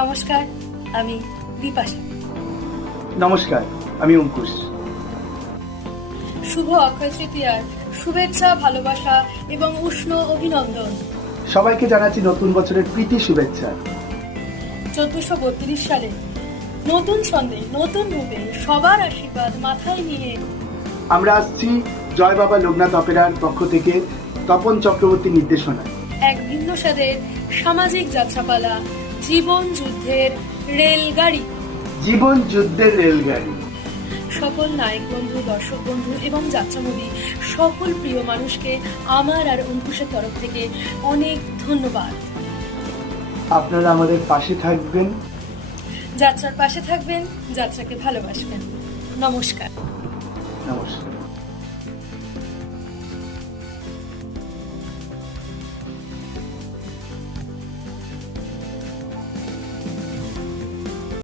নমস্কার আমি দীপাশা নমস্কার আমি অঙ্কুশ। শুভ অক্ষয় তৃতীয়ার শুভেচ্ছা ভালোবাসা এবং উষ্ণ অভিনন্দন। সবাইকে জানাচ্ছি নতুন বছরের প্রীতি শুভেচ্ছা। চোদ্দশো বত্রিশ সালে নতুন ছন্দে নতুন রূপে সবার আশীর্বাদ মাথায় নিয়ে আমরা আসছি জয় বাবা লোকনাথ অপেরার পক্ষ থেকে তপন চক্রবর্তী নির্দেশনা এক ভিন্ন স্বাদের সামাজিক যাত্রাপালা জীবন যুদ্ধের রেলগাড়ি। জীবন যুদ্ধের রেলগাড়ি। সকল নায়ক বন্ধু দর্শক বন্ধু এবং যাত্রামোদী সকল প্রিয় মানুষকে আমার আর অঙ্কুশের তরফ থেকে অনেক ধন্যবাদ। আপনারা আমাদের পাশে থাকবেন। যাত্রার পাশে থাকবেন যাত্রাকে ভালোবাসবেন। নমস্কার। নমস্কার।